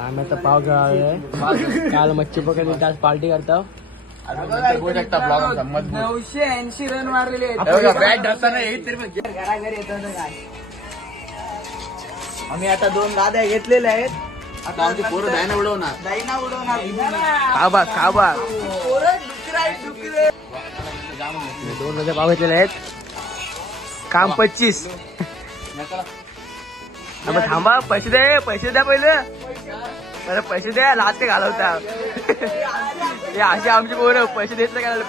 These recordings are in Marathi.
आम्ही आता पाव खेळालोय. काल मच्छी पकडली, आज पार्टी करतो. 980 रन मारलेले घराघरी येतो काय. आम्ही आता 2 गाद्या घेतलेल्या आहेत. आता आमची पोरं दायना उडवणार. खाबा 2 मध्ये पाव घेतलेले आहेत. काम 25. थांबा, पैसे द्या पहिलं. अरे पैसे द्या, लाच ते घालवता. हे असे आमची पोरं पैसे देत नाही,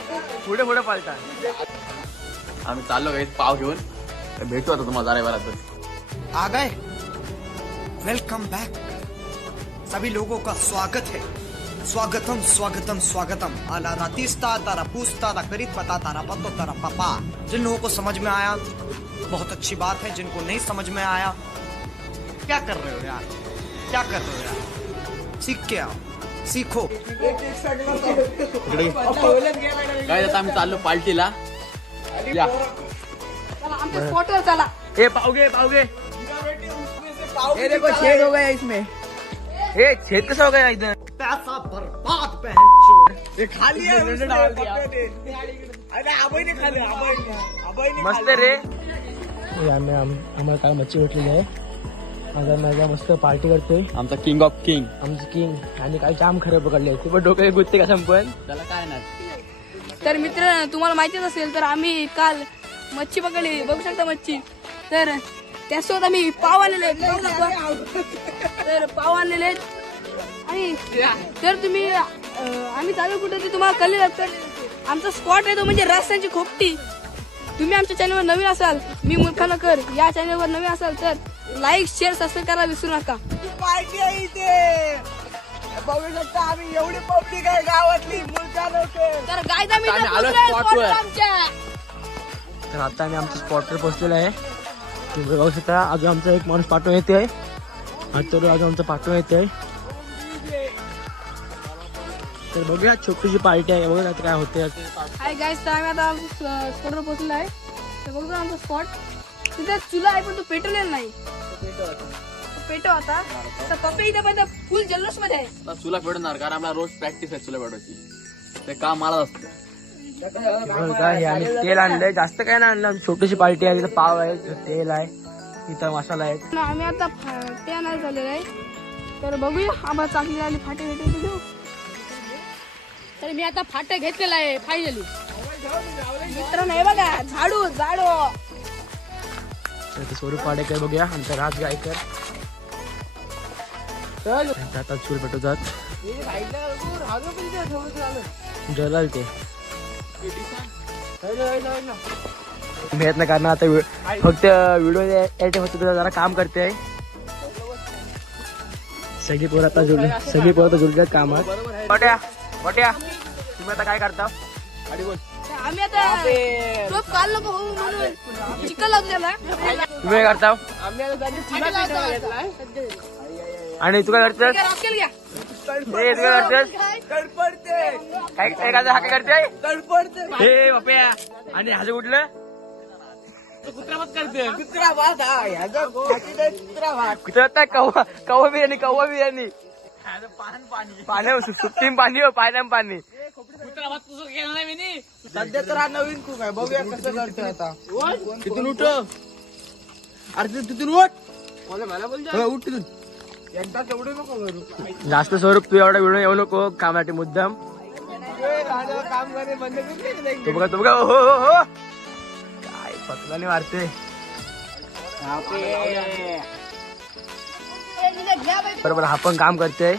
पुढे पाळतात. आम्ही चाललो काही पाव घेऊन. भेटू आता तुम्हाला जरा आ गए. Welcome back. सभी लोगों का स्वागत है. स्वागतम स्वागतम स्वागतम. आला रातीस्ता तारा पूछता तारा करीत पता तारा पतो तारा पापा. जिन लोगों को समझ में आया बहुत अच्छी बात है. जिनको नहीं समझ में आया क्या कर रहे हो यार, क्या कर रहे हो यार. सीख के आओ, सीखो. काय आता आम्ही चाललो पार्टीला. या फोटो चला. ए पाव घे. ये देखो शेड हो गया इसमें. हे छेद कसं हो गया इधर. पैसा बर्बाद बहन चोद. खाली मस्त रे. आम्हाला काल मच्छी भेटलेली आहे. माझा मस्त पार्टी करतोय. आमचा किंग ऑफ किंग. आमचं किंग. आणि काही जाम खरं पकडले ते पण डोक्यात गुत्ते का संपन. त्याला काय नाही. तर मित्र तुम्हाला माहितीच असेल तर आम्ही काल मच्छी पकडली. बघू शकता मच्छी. तर त्यासोबत आम्ही पाव आणलेले आहेत. आणि तर तुम्ही आम्ही चालू कुठे ते तुम्हाला कळले. तर आमचा स्पॉट आहे तो म्हणजे रस्त्यांची खोपटी. तुम्ही आमच्या चॅनलवर नवीन असाल, मी मूर्खानकर या चॅनलवर नवीन असाल तर लाईक शेअर सबस्क्राईब करायला विसरू नका. पार्टी आहे इथे. बघू शकता आम्ही एवढी पब्लिक आहे गावातली. तर गायदा मी तर आता आम्ही आमच्या स्पॉटवर पोहोचलेलो आहे. तुम्ही बघू शकता अजून आमचा एक माणूस पाठवून येते. अजून आमचं पाठवून येते. तर बघूया छोटीशी पार्टी आहे. बघूया आता काय होते. हाय गाईस, तर आम्ही आता स्पॉटवर पोहोचलो आहे. तर बघू आमचा स्पॉट. तिथे चुला आहे पण तो पेटवलेला नाही. पेटव आता. तर पप्पे इथे पण फुल जल्लोष मध्ये आहे. चुला पेटवणार कारण आपला रोज प्रॅक्टिस आहे चुला पेटवायची. ते काम मला असतं. आणि तेल आणलंय. जास्त काय नाही आणलं. छोटीशी पार्टी आहे. तिथं पाव आहे, तेल आहे, इथं मसाला आहे. आम्ही आता ते आणायला चाललेलं आहे. तर बघूया आम्हाला चांगली आली फाटे घेऊ. तर मी आता फाटे घेतलेला आहे फायनली. मित्रांनो हे बघा झाडू. स्वरूप पाडेकर बघूया. आमचा राज गायकर आता चूल पेटवतात. जलाल ते प्रयत्न करणार. आता फक्त व्हिडिओ एडिट होतो जरा काम करते. सगळी पोरं आता जुळल्यात कामात. मोठ्या तुम्ही आता काय करता. आम्ही आता टोप काढलो म्हणून चिकन लावलेला. तुम्ही काय करता. आणि तू काय करतेस. काय करते. हे बाप्या. आणि ह्याचं कुठलं कुत्रा कव्वा बिर्याणी. पाण्या सुट्टीम पाणी हो. पाणी सध्या तर हा नवीन कुक आहे. बघूया कसं करतोय आता. तिथून उठ. अरे तिथून उठ. उठ तिथून. एकदा तेवढे नको करू. जास्त स्वरूप तू एवढा व्हिडिओ येऊ नको कामासाठी मुद्दाम. काम करे बंद तू बघा. हो काय पतलाने मारते. बरोबर हा पण काम करते.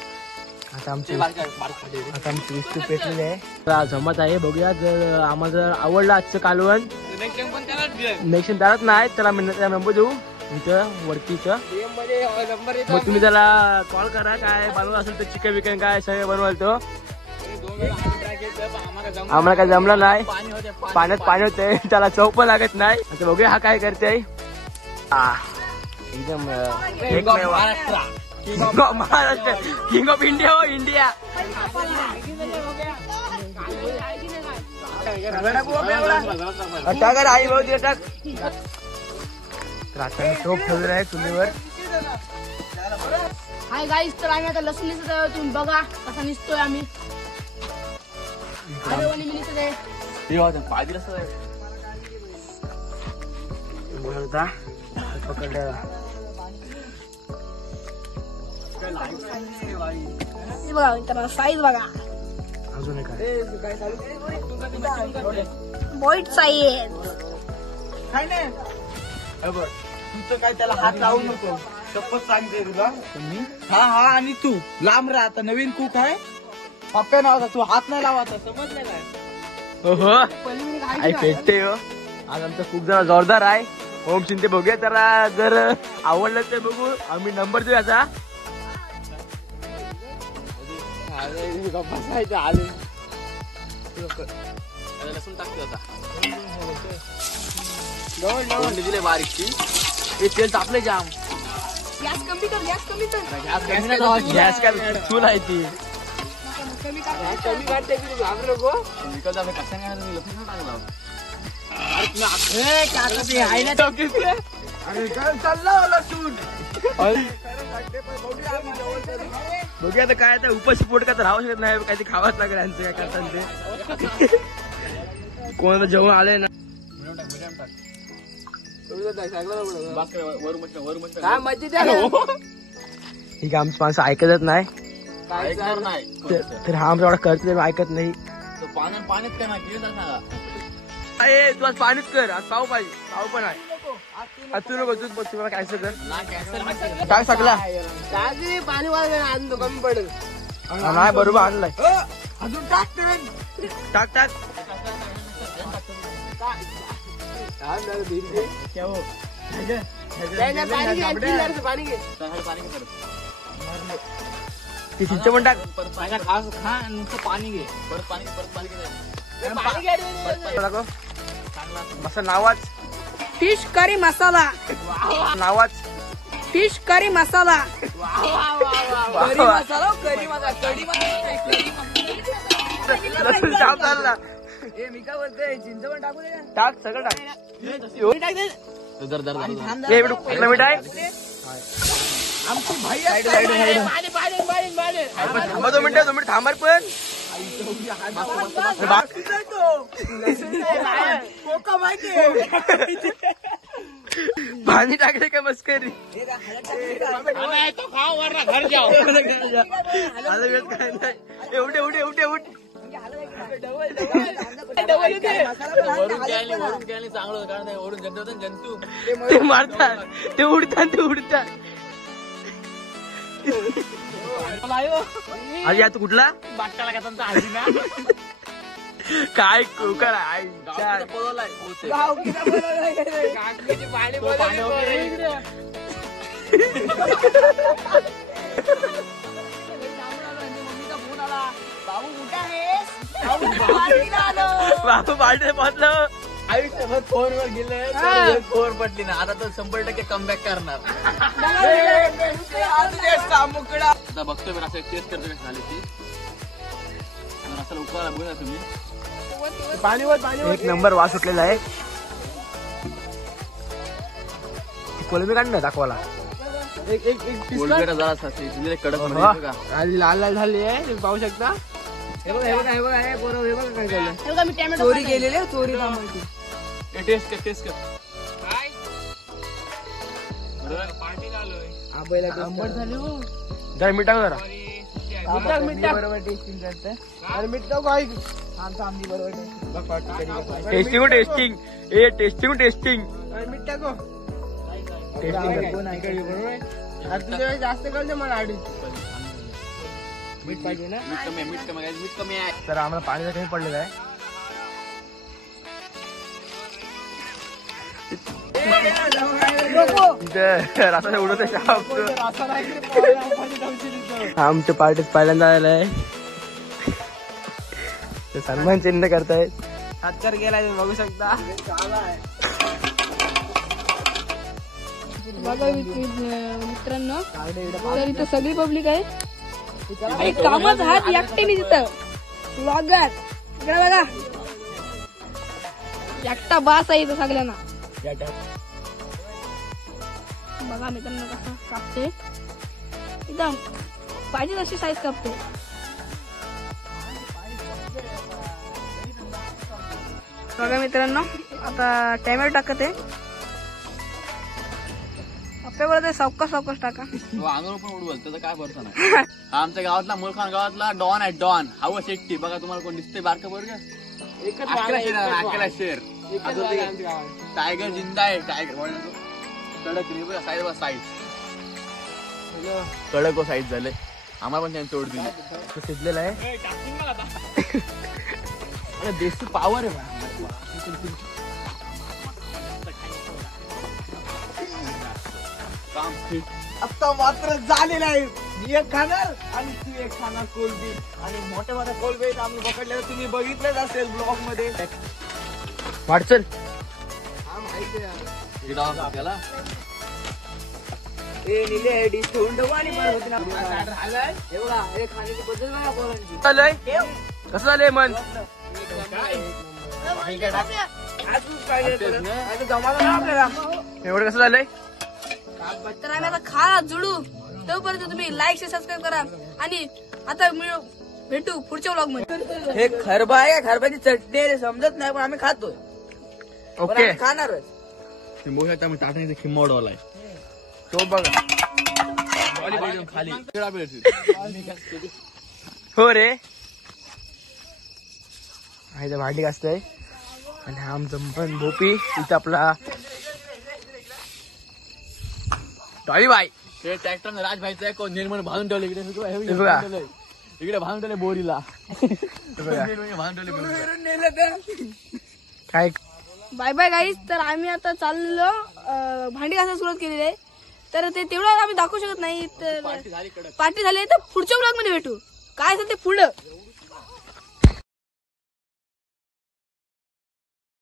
आता आमची वस्तू पेटलेली आहे. जमत आहे. बघूया जर आम्हाला जर आवडलं आजचं कालवण नेक्स्ट त्यालाच नाही त्याला नंबर देऊ इथं वरती. मग तुम्ही त्याला कॉल करा. काय बनवलं असेल तर चिकन विकन काय सगळं बनवाल तो. आम्हाला काय जमलं नाही. पाण्यात पाणी होते त्याला चव पण लागत नाही. आता बघूया हा काय करते. एकदम महाराष्ट्र किंग ऑफ इंडिया. हो इंडिया. टाका आई भाऊ दे टाक. रात्री टोप ठेवलेला आहे चुलीवर. हाय गाईस, तर आम्ही आता लसूण निसत आहे. तुम्ही बघा कसा निसतोय आम्ही. आरेवानी मी निसत आहे. पाय दिला असं पकडला हे बघा मित्रांनो, साईज बघा. अजून एक बॉईट साईज. काय नाही तुझं काय त्याला हात लावू नको, शपथ सांगते तुला. हा हा, आणि तू लांब राहा. आता नवीन कुक आहे, पप्पा नावाचा. तू हात नाही लावायचा, समजलं काय? हो आई भेटते हो. आज आमचा खूप जरा जोरदार आहे. ओम शिंदे बघूया त्याला, जर आवडलं तर बघू. आम्ही नंबर देऊ याचा. लसूण टाकतो आता. दिले बारीकची. हे तेल तापले जाम. गॅस कमी कर, गॅस कमी कर. गॅस काय चूल आहे ती. कमी कर. विकत आम्ही कसा काय तुम्ही लसूण टाकला. अरे काय चालला लसूण. बघूया आता काय आता उपस्फोट का तर राहू शकत नाही. काय ते खावाच लागेल यांचं काय करतात ते. कोणाचं जेवण आलंय ना. काय मज्जा द्या. ठीक आहे, आमची माणसं ऐकतच नाही. ऐकणार नाही. तर हा आमचा एवढा खर्च ऐकत नाही. तो पाण्यात काय ना किती सांगा. ए, तू आज पाणीच कर. आज पाव पाहिजे. पाव पण आहे. आज तू नको, तूच बघ. तुम्हाला कॅन्सल कर. काय सगळा पाणी वाजलं अजून तो कमी पडेल. नाही बरोबर आणलाय. अजून टाक ते. टाक टाक. पाणी घे. ती चिंच पण टाक. खा नुसतं पाणी घे. परत पाणी घे. मस्त नावाच. फिश करी मसाला. नावाच. फिश करी मसाला. कढी मसाला, कढी मसाला, कढी मसाला. लसूण जाम चालला. ए मी काय बोलतोय, चिंच पण टाकू दे. टाक सगळं टाक. दर हे बेटू कुठलं मीठ आहे. आमची भाई थांबा 2 मिनिटं थांबा पण. पाणी टाकले काय मस्करी. एवढे एवढे एवढे एवढे वरून चांगलं कारण वरून जंतू ते मारतात, ते उडतात, ते उडतात. आज या तू कुठला काय कुकर आहे. बाबू बाटे पोहोचलो. आयुष्यभर फोनवर गेले, फोन पटली ना. आता तर 100% कमबॅक करणार. आता बघतोय मी असं टेस्ट करतो कशी झाली ती. असं उकळायला बघा तुम्ही. एक नंबर वास सुटलेला आहे. कोलंबी काढ ना दाखवाला. कोलगेट जरा कडक का लाल लाल झाली आहे, तुम्ही पाहू शकता. हे बघा, हे बघा, हे बघा, हे बरोबर, हे बघा काय झालं. हे बघा, मी टॅमॅटो चोरी केलेली आहे, चोरी थांबायची. टेस्ट कर आंबट झाली हो. जरा मीठ टाक जरा. मीठ बरोबर टेस्टिंग करते. अरे मीठ टाकू ऐक. आमचं आमची बरोबर टेस्टिंग टेस्टिंग. ए टेस्टिंग टेस्टिंग. मीठ टाकू. टेस्टिंग कोण ऐकायची बरोबर. अरे तुझ्या वेळी जास्त कळते मला. अडीच मीठ पाहिजे ना. मीठ कमी आहे. तर आम्हाला पाणी कमी पडलेलं आहे. रस्ता उडत आहे. आमच्या पार्टीत पहिल्यांदा आलेलं आहे. सन्मान चिन्ह करतायत. हातकर गेला तुम्ही बघू शकता. बघा मित्रांनो, तर इथं सगळी पब्लिक आहे. आणि कामच हात एकटे मी तिथं ब्लॉगर. इकडे बघा, एकटा बास आहे इथं सगळ्यांना. बघा मित्रांनो कसं कापते. एकदम पाहिजे तशी साईज कापतो. बघा मित्रांनो, आता टॅमॅटो टाकत आहे. आपल्याकडे सावकाश सावकाश टाका. अंगावर पण उडवल त्याचा काय भरोसा नाही. हा आमच्या गावातला मुलखान गावातला डॉन आहे, डॉन. हवं शेट्टी बघा, तुम्हाला कोण दिसतंय बारका बरं? अकरा शेर टायगर जिंदा आहे. टायगर कडक नाही बघा, साईज साईज कडक साईज झाले. आम्हाला पण त्यांनी तोड दिली. शिजलेला आहे. देशी पावर आहे. काम फिट. आता मात्र झालेलं आहे. मी एक खाणार आणि तू एक खाणार कोलबी. आणि मोठ्या मोठ्या कोलबी आम्ही पकडलेलं तुम्ही बघितलंच असेल ब्लॉग मध्ये. वाटचल हा माहिती आहे. त्याला झालंय. कसं झालंय मन? एवढं कसं झालंय? तर आम्ही आता खायला जुडू. तोपर्यंत तुम्ही लाईक शेअर सबस्क्राईब करा. आणि आता भेटू पुढच्या व्लॉग मध्ये. हे खरबा आहे का खरबाची चटणी आहे समजत नाही पण आम्ही खातोय. ओके, खाणारच. मोठ्या टाटाने खिंमवडवलाय तो बघा. खाली हो रे. इथं भांडी घासतंय. आणि हा आमचं पण भोपी. इथं आपला टॉली बाई. ते ट्रॅक्टर राजभाईचं आहे. कोण निर्मळ बांधून ठेवले इकडे. हे बघा. इकडे बांधून ठेवले बोरीला. हे बघा. बांधून ठेवले बोरीला. काय बाय बाय गाईज. तर आम्ही आता चाललो भांडी घासायला सुरुवात केलेली आहे. तर ते तेवढं आम्ही दाखवू शकत नाही. तर पार्टी झाली कडक. पार्टी झाली तर पुढच्या ब्लॉग मध्ये भेटू. काय असेल ते पुढं.